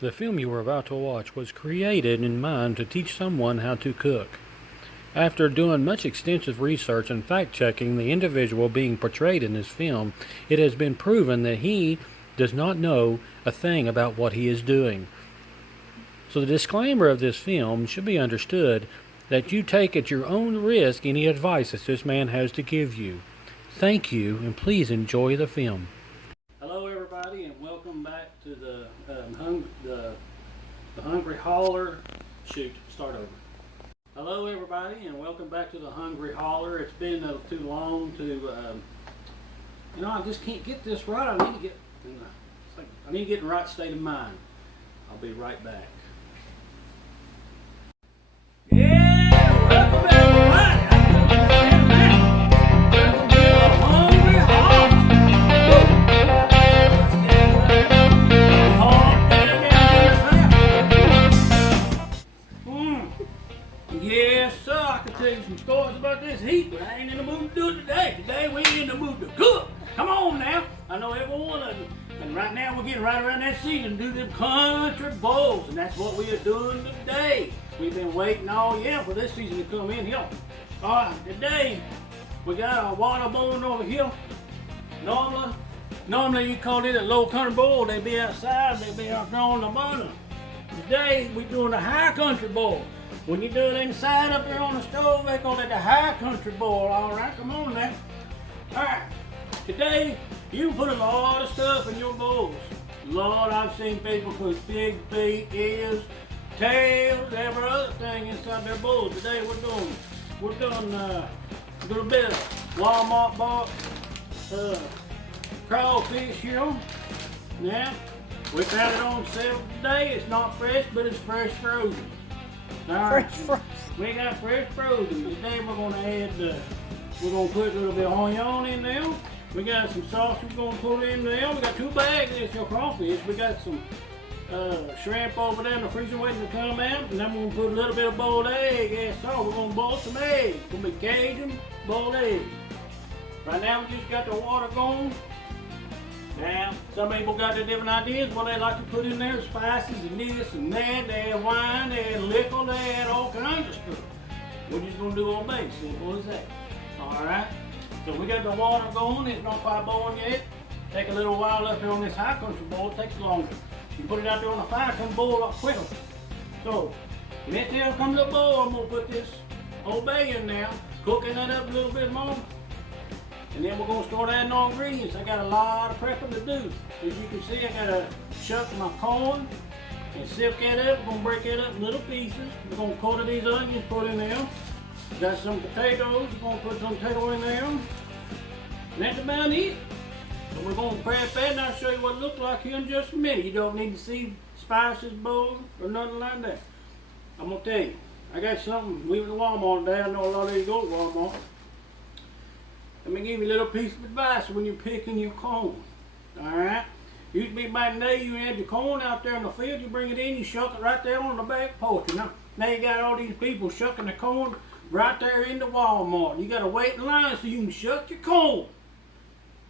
The film you are about to watch was created in mind to teach someone how to cook. After doing much extensive research and fact-checking the individual being portrayed in this film, it has been proven that he does not know a thing about what he is doing. So the disclaimer of this film should be understood that you take at your own risk any advice that this man has to give you. Thank you, and please enjoy the film. Hello, everybody, and welcome back to the Hungry Hauler. Shoot, start over. Hello, everybody, and welcome back to the Hungry Hauler. It's been too long to, I just can't get this right. I need to get in the right state of mind. I'll be right back. Yeah, welcome everybody. Welcome to the Hungry Hauler. Yes, sir, I can tell you some stories about this heat, but I ain't in the mood to do it today. Today we ain't in the mood to cook. Come on now. I know every one of you. And right now we're getting right around that season to do them country bowls, and that's what we are doing today. We've been waiting all year for this season to come in here. All right, today we got a water bowl over here. Normally you call it a low country bowl. They be outside, they be out there on the bottom. Today we're doing a high country bowl. When you do it inside up there on the stove, they call it the high country bowl. All right, come on now. All right, today you can put a lot of stuff in your bowls. Lord, I've seen people put pig feet, ears, tails, every other thing inside their bowls. Today we're doing a little bit of Walmart bought crawfish here. Now, we found it on sale today. It's not fresh, but it's fresh frozen. Alright, we got fresh frozen. Today we're going to add, we're going to put a little bit of onion in there. We got some sauce we're going to put in there. We got 2 bags of this here crawfish. We got some shrimp over there in the freezer waiting to come out. And then we're going to put a little bit of boiled egg. Yes, so we're going to boil some eggs. It's going to be Cajun boiled eggs. Right now we just got the water going. Now, some people got their different ideas what they like to put in there, spices and this and that. They add wine, they add liquor, they add all kinds of stuff. We're just going to do all base, simple as that. Alright, so we got the water going, it's not quite boiling yet. Take a little while up here on this high country bowl, it takes longer. You put it out there on the fire, it can boil up quicker. So, when that tail comes up boil, I'm going to put this Old Bay in there, cooking that up a little bit more. And then we're going to start adding our ingredients. I got a lot of prepping to do. As you can see, I got to shuck my corn and sift that up. We're going to break that up in little pieces. We're going to quarter these onions, put in there. Got some potatoes. We're going to put some potato in there. And that's about it. So we're going to prep that, and I'll show you what it looks like here in just a minute. You don't need to see spices, bowls, or nothing like that. I'm going to tell you. I got something. We went to Walmart today. I know a lot of you go to Walmart. Let me give you a little piece of advice when you're picking your corn. Alright? Used to be back in the day, you had your corn out there in the field, you bring it in, you shuck it right there on the back porch. Now you got all these people shucking the corn right there in the Walmart. You got to wait in line so you can shuck your corn.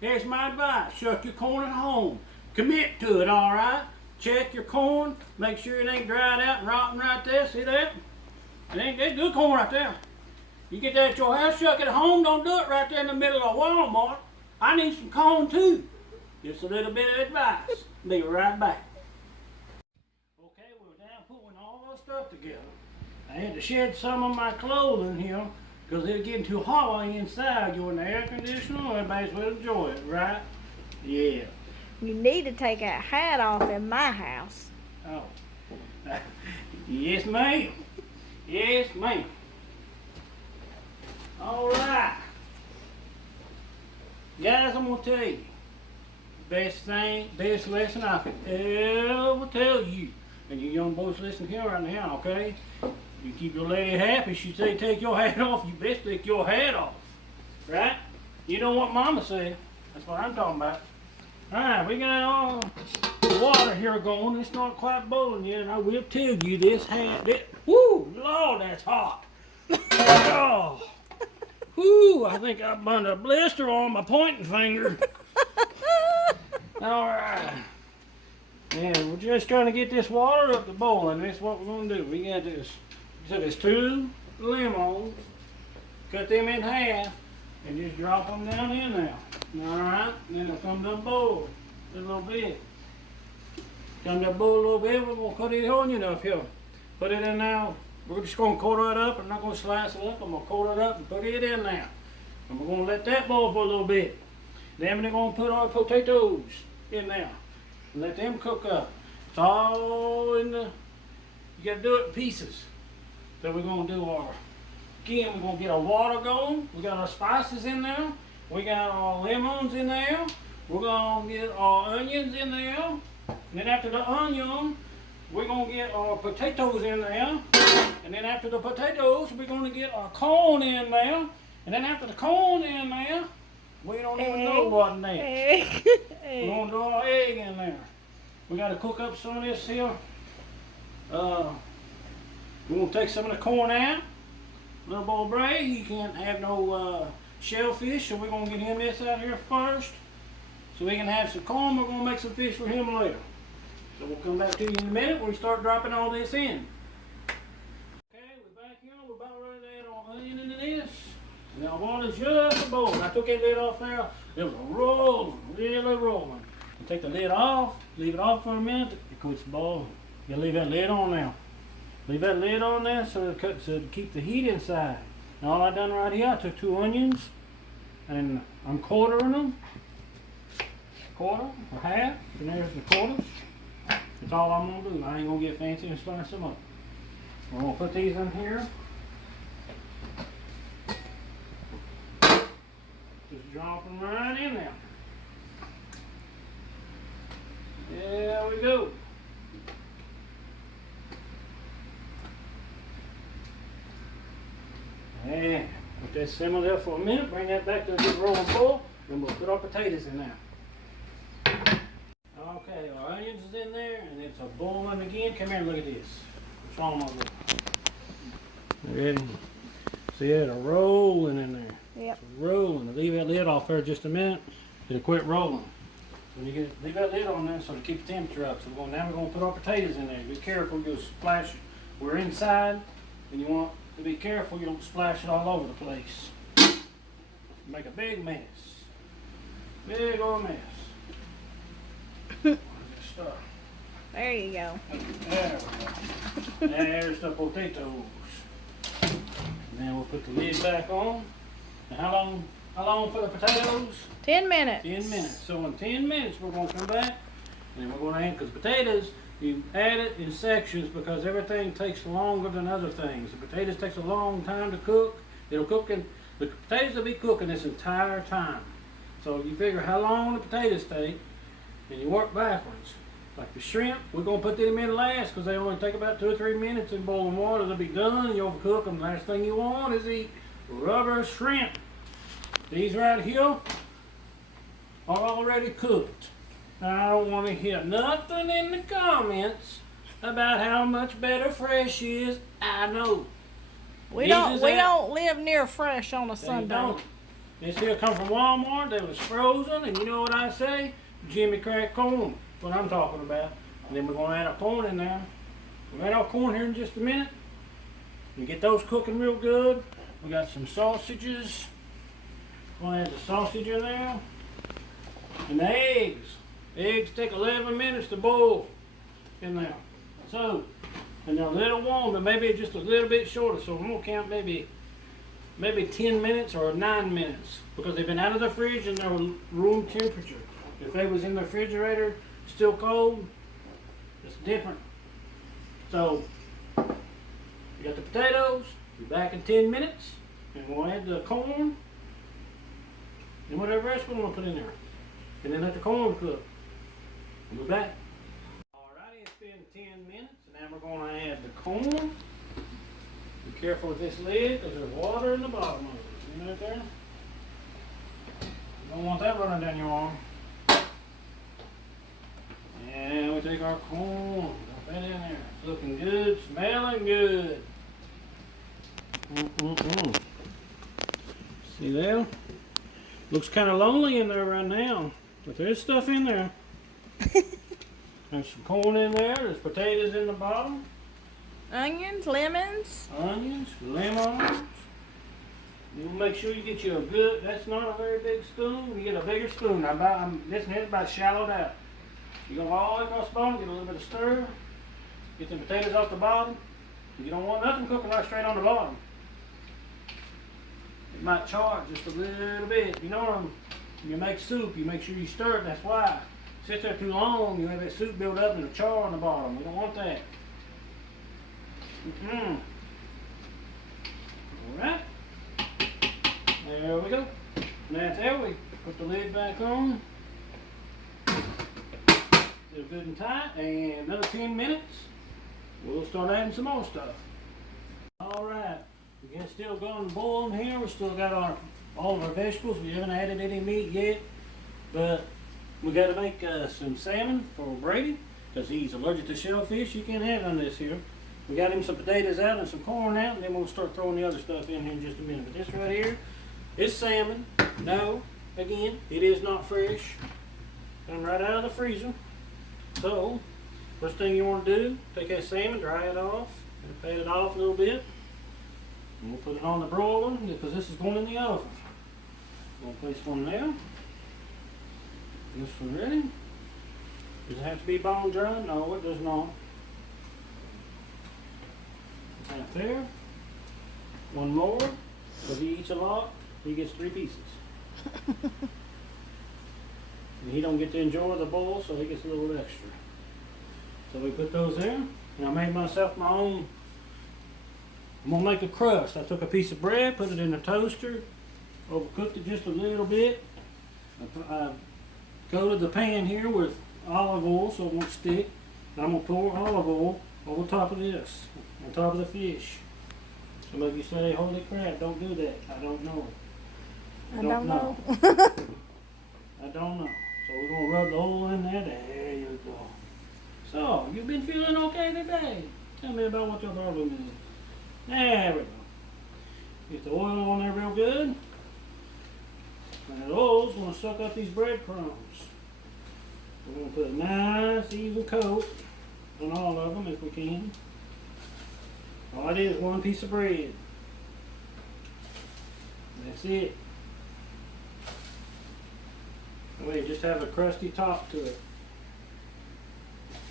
That's my advice. Shuck your corn at home. Commit to it, alright? Check your corn. Make sure it ain't dried out and rotten right there. See that? That's good corn right there. You get that at your house, shuck it at home, don't do it right there in the middle of Walmart. I need some corn too. Just a little bit of advice. Be right back. Okay, we're now putting all our stuff together. I had to shed some of my clothing here because it's getting too hot while you're inside. You're in the air conditioner, everybody's will enjoy it, right? Yeah. You need to take that hat off in my house. Oh. Yes, ma'am. Yes, ma'am. Alright. Guys, I'm going to tell you. Best lesson I could ever tell you. And you young boys listen here right now, okay? You keep your lady happy. She say take your hat off. You best take your hat off. Right? You know what mama said. That's what I'm talking about. Alright, we got all the water here going. It's not quite boiling yet. And I will tell you this hat. Woo! Lord, that's hot. Oh. Whew, I think I burned a blister on my pointing finger. All right. And we're just trying to get this water up to boiling. That's what we're going to do. We got this. So there's 2 lemons. Cut them in half and just drop them down in there. Alright? And then it'll come to a boil a little bit. Come to a boil a little bit. We're going to cut the onion up here. Put it in now. We're just going to quarter it up. I'm not going to slice it up. I'm going to quarter it up and put it in there. And we're going to let that boil for a little bit. Then we're going to put our potatoes in there. And let them cook up. It's all in the, you got to do it in pieces. So we're going to do our, again, we're going to get our water going. We got our spices in there. We got our lemons in there. We're going to get our onions in there. And then after the onion, we're going to get our potatoes in there. And then after the potatoes, we're going to get our corn in there. And then after the corn in there, we don't even know what next. We're going to do our egg in there. We got to cook up some of this here. We're going to take some of the corn out. Little boy Bray, he can't have no shellfish, so we're going to get him this out here first. So we can have some corn. We're going to make some fish for him later. So we'll come back to you in a minute when we start dropping all this in. Okay, we're back here. We're about ready to add our onion into this. Now water's just a boil. I took that lid off there. It was rolling, really rolling. You take the lid off, leave it off for a minute. It quits boiling. You leave that lid on now. Leave that lid on there so to keep the heat inside. Now all I done right here, I took 2 onions and I'm quartering them. Quarter or half, and there's the quarters. That's all I'm gonna do. I ain't gonna get fancy and slice them up. We're gonna put these in here. Just drop them right in there. There we go. And put that simmer there for a minute. Bring that back to a good rolling boil. Then we'll put our potatoes in there. Okay, our onions is in there, and it's a boiling again. Come here and look at this. What's wrong with it? Ready? See it rolling in there. Yep. It's rolling. Leave that lid off there just a minute. It'll quit rolling. When you leave that lid on there so to keep the temperature up. So now we're going to put our potatoes in there. Be careful, you'll splash it. We're inside, and you want to be careful you don't splash it all over the place. Make a big mess. Big old mess. There you go. There we go. There's the potatoes. And then we'll put the lid back on. And how long for the potatoes? 10 minutes. 10 minutes. So in 10 minutes we're going to come back and we're going to add, because potatoes, you add it in sections because everything takes longer than other things. The potatoes takes a long time to cook. It'll cook in, the potatoes will be cooking this entire time. So you figure how long the potatoes take and you work backwards. Like the shrimp, we're going to put them in last because they only take about 2 or 3 minutes in boiling water. They'll be done and you overcook them. The last thing you want is eat rubber shrimp. These right here are already cooked. I don't want to hear nothing in the comments about how much better fresh is. I know. We don't live near fresh on a Sunday. Don't. This here come from Walmart. They was frozen, and you know what I say? Jimmy crack corn. That's what I'm talking about. And then we're going to add our corn in there. We'll add our corn here in just a minute. We get those cooking real good. We got some sausages. We'll add the sausage in there. And the eggs. Eggs take 11 minutes to boil in there. So, and they're a little warm, but maybe just a little bit shorter. So I'm gonna count maybe 10 minutes or 9 minutes because they've been out of the fridge and they're room temperature. If they was in the refrigerator still cold, it's different. So you got the potatoes. Be back in 10 minutes, and we'll add the corn and whatever else we're gonna put in there, and then let the corn cook. We'll be back. Alrighty, it's been 10 minutes, and now we're going to add the corn. Be careful with this lid, because there's water in the bottom of it. See right there? You don't want that running down your arm. And we take our corn, drop that in there. It's looking good, smelling good. See there? Looks kind of lonely in there right now, but there's stuff in there. There's some corn in there. There's potatoes in the bottom. Onions, lemons. Onions, lemons. You make sure you get you a good, that's not a very big spoon. You get a bigger spoon. This head's about shallowed out. You go all the way across the bottom, get a little bit of stir. Get the potatoes off the bottom. You don't want nothing cooking right straight on the bottom. It might char just a little bit. You know when you make soup, you make sure you stir it. That's why. If it sits there too long, you have that soup build up and a char on the bottom. We don't want that. Alright. There we go. Now there we put the lid back on. Still good and tight. And another 10 minutes. We'll start adding some more stuff. Alright. We're still going to boil in here. We still got all of our vegetables. We haven't added any meat yet. But we got to make some salmon for Brady. Because he's allergic to shellfish. You can't have none of this here. We got him some potatoes out and some corn out, and then we'll start throwing the other stuff in here in just a minute. But this right here is salmon. No, again, it is not fresh. Come right out of the freezer. So, first thing you want to do, take that salmon, dry it off, and pat it off a little bit. And we'll put it on the broiler because this is going in the oven. We'll place one there. This one ready. Does it have to be bone dry? No, it does not. Right there. One more. Because he eats a lot, he gets 3 pieces. And he don't get to enjoy the bowl, so he gets a little extra. So we put those there. And I made myself my own. I'm going to make a crust. I took a piece of bread, put it in the toaster, overcooked it just a little bit. I coated the pan here with olive oil so it won't stick. And I'm going to pour olive oil over top of this, on top of the fish. Some of you say, holy crap, don't do that. I don't know. I don't know. I don't know. So we're going to rub the oil in there. There you go. So, you've been feeling okay today? Tell me about what your problem is. There we go. Get the oil on there real good. And the oil's going to suck up these breadcrumbs. We're going to put a nice even coat on all of them if we can. All it is one piece of bread. That's it. Wait, just have a crusty top to it.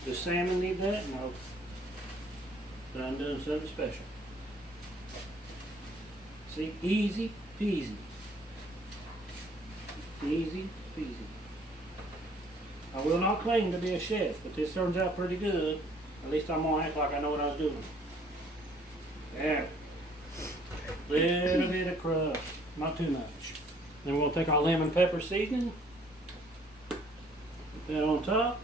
Does salmon need that? No. But I'm doing something special. See, easy peasy. Easy peasy. I will not claim to be a chef, but this turns out pretty good. At least I'm gonna act like I know what I was doing. There. Little bit of crust, not too much. Then we'll take our lemon pepper seasoning. Put that on top.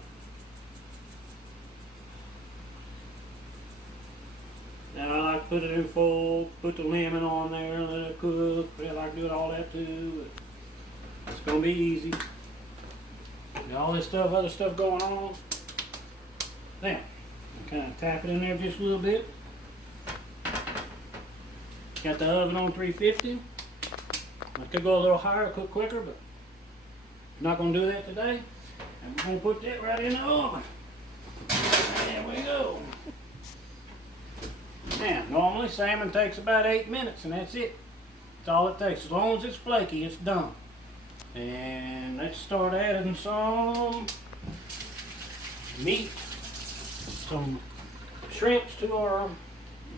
Now I like to put it in full, put the lemon on there, let it cook. I like doing all that too, but it's gonna be easy. Got all this stuff, other stuff going on. Now, kind of tap it in there just a little bit. Got the oven on 350. I could go a little higher, cook quicker, but I'm not going to do that today. And we're going to put that right in the oven. There we go. Now, normally salmon takes about 8 minutes, and that's it. That's all it takes. As long as it's flaky, it's done. And let's start adding some meat, some shrimps to our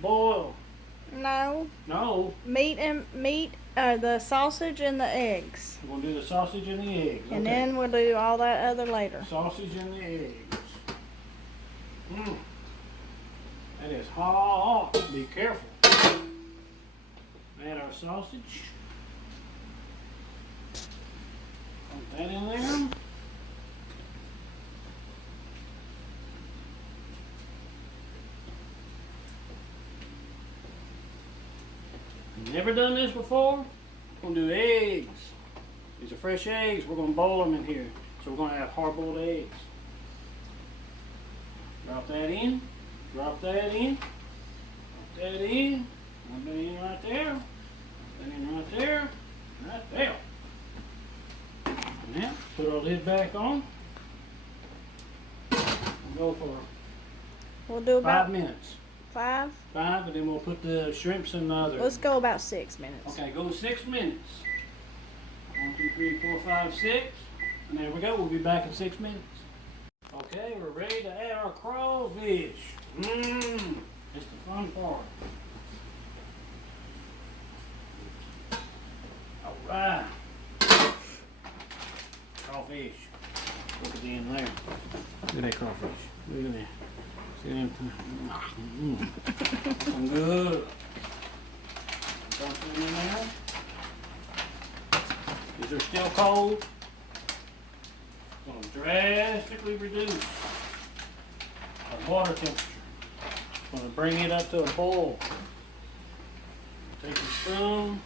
boil. No. No. Meat, the sausage and the eggs. We're going to do the sausage and the eggs. And then we'll do all that other later. Sausage and the eggs. That is hot. Be careful. Add our sausage. Put that in there. Never done this before? We're going to do eggs. These are fresh eggs. We're going to boil them in here. So we're going to have hard-boiled eggs. Drop that in. Drop that in. Drop that in. Drop that in right there. Drop that in right there. Right there. Now, put our lid back on. Go go for We'll do about 5 minutes. 5? 5, and then we'll put the shrimps in the other. Let's go about 6 minutes. Okay, go 6 minutes. 1, 2, 3, 4, 5, 6. And there we go. We'll be back in 6 minutes. Okay, we're ready to add our crawfish. Mmm. It's the fun part. Alright. Crawfish. Look at the end there. Look at that crawfish. Look at that. See them? I'm good. Dump them in there. These are still cold. It's going to drastically reduce our water temperature. It's going to bring it up to a boil. Take a spoon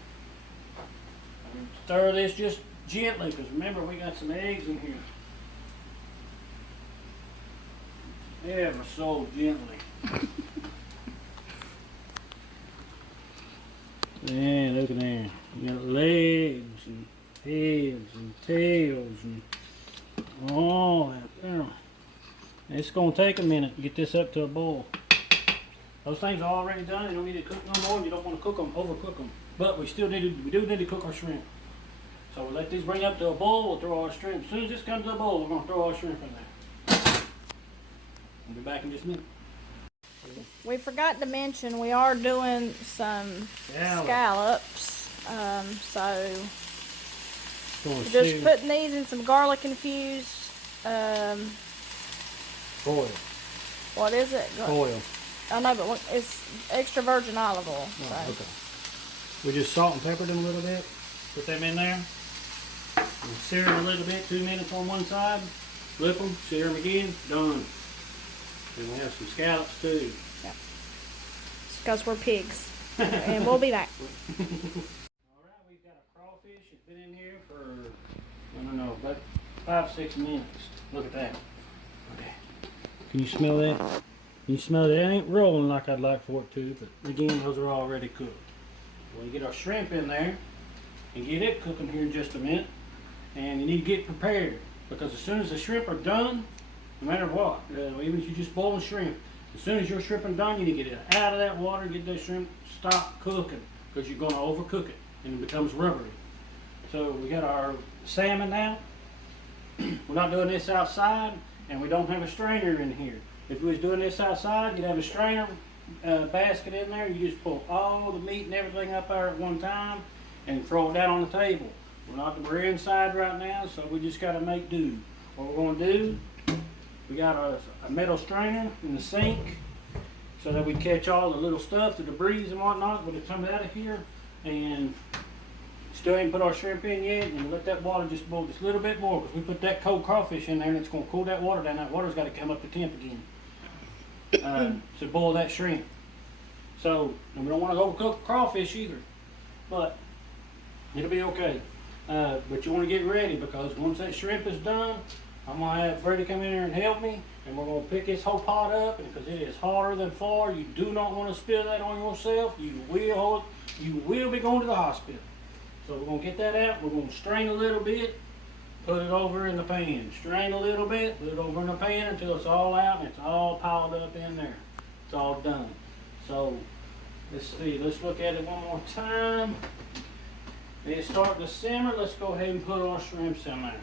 and stir this just gently, because remember we got some eggs in here. Ever so gently. Yeah, look at there. You got legs and heads and tails and all that there. It's going to take a minute to get this up to a boil. Those things are already done. You don't need to cook no more. You don't want to cook them, overcook them. But we do need to cook our shrimp. So we'll let these bring up to a boil. We'll throw our shrimp. As soon as this comes to a boil, we're going to throw our shrimp in there. We'll be back in just a minute. We forgot to mention we are doing some scallops. So we're just putting these in some garlic infused oil. What is it? Oil. I know, but it's extra virgin olive oil. Oh, So. okay. We just salt and peppered them a little bit. Put them in there. And sear them a little bit, 2 minutes on one side. Flip them, sear them again, done. And we have some scallops too. Yeah. It's because we're pigs. And we'll be back. Alright, we've got a crawfish. It's been in here for, I don't know, about 5-6 minutes. Look at that. Okay. Can you smell that? Can you smell that? It ain't rolling like I'd like for it to, but again, those are already cooked. We'll get our shrimp in there and get it cooking here in just a minute. And you need to get prepared, because as soon as the shrimp are done, no matter what, even if you just boil shrimp, as soon as your shrimp are done, you need to get it out of that water, get that shrimp stop cooking, because you're going to overcook it and it becomes rubbery. So we got our salmon now. We're not doing this outside, and we don't have a strainer in here. If we was doing this outside, you'd have a strainer basket in there. You just pull all the meat and everything up there at one time and throw it down on the table. We're inside right now, so we just got to make do. What we're going to do, we got a metal strainer in the sink so that we catch all the little stuff, the debris and whatnot when it comes out of here. And still ain't put our shrimp in yet, and let that water just boil just a little bit more, because we put that cold crawfish in there and it's going to cool that water down. That water's got to come up to temp again to boil that shrimp. So, and we don't want to overcook crawfish either, but it'll be okay. But you want to get ready, because once that shrimp is done, I'm going to have Brady come in here and help me, and we're going to pick this whole pot up, and because it is hotter than far, you do not want to spill that on yourself. You will be going to the hospital. So we're going to get that out. We're going to strain a little bit, put it over in the pan. Strain a little bit, put it over in the pan until it's all out and it's all piled up in there. It's all done. So let's see. Let's look at it one more time. It's starting to simmer. Let's go ahead and put our shrimps in there.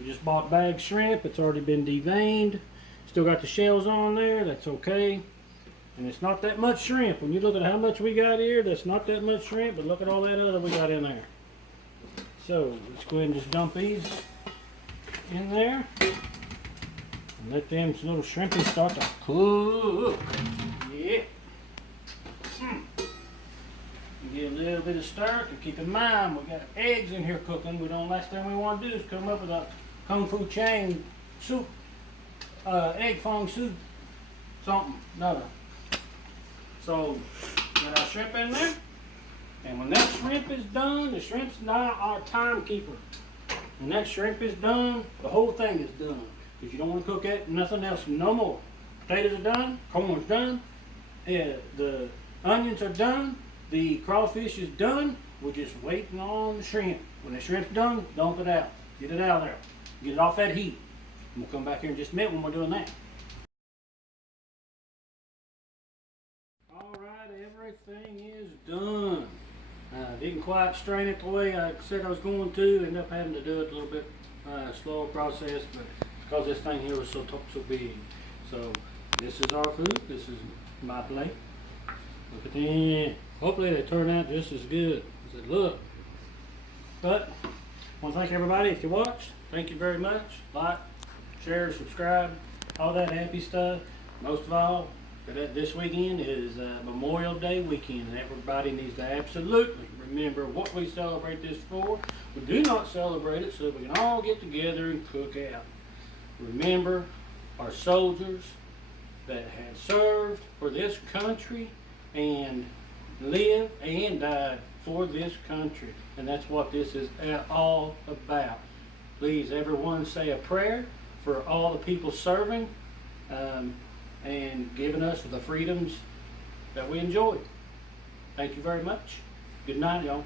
We just bought bagged shrimp. It's already been deveined. Still got the shells on there. That's okay. And it's not that much shrimp. When you look at how much we got here, that's not that much shrimp, but look at all that other we got in there. So let's go ahead and just dump these in there. And let them little shrimpies start to cook. Yeah. Give a little bit of stir. Keep in mind, we got eggs in here cooking. Last thing we want to do is come up with a Kung Fu Chang soup, egg fong soup, something, another. So, got our shrimp in there, and when that shrimp is done, the shrimp's now our timekeeper. When that shrimp is done, the whole thing is done, because you don't want to cook it, nothing else no more. Potatoes are done, corn's done, the onions are done, the crawfish is done. We're just waiting on the shrimp. When the shrimp's done, dump it out. Get it out of there. Get it off that heat. And we'll come back here in just a minute when we're doing that. Everything is done. Didn't quite strain it the way I said I was going to. Ended up having to do it a little bit slower process, but because this thing here was so big. So this is our food. This is my plate. Look at them. Hopefully they turn out just as good as they look. But I want to thank everybody if you watched. Thank you very much. Like, share, subscribe, all that happy stuff. Most of all, this weekend is Memorial Day weekend, and everybody needs to absolutely remember what we celebrate this for. We do not celebrate it so we can all get together and cook out. Remember our soldiers that had served for this country and lived and died for this country, and that's what this is all about. Please, everyone, say a prayer for all the people serving and giving us the freedoms that we enjoy. Thank you very much. Good night, y'all.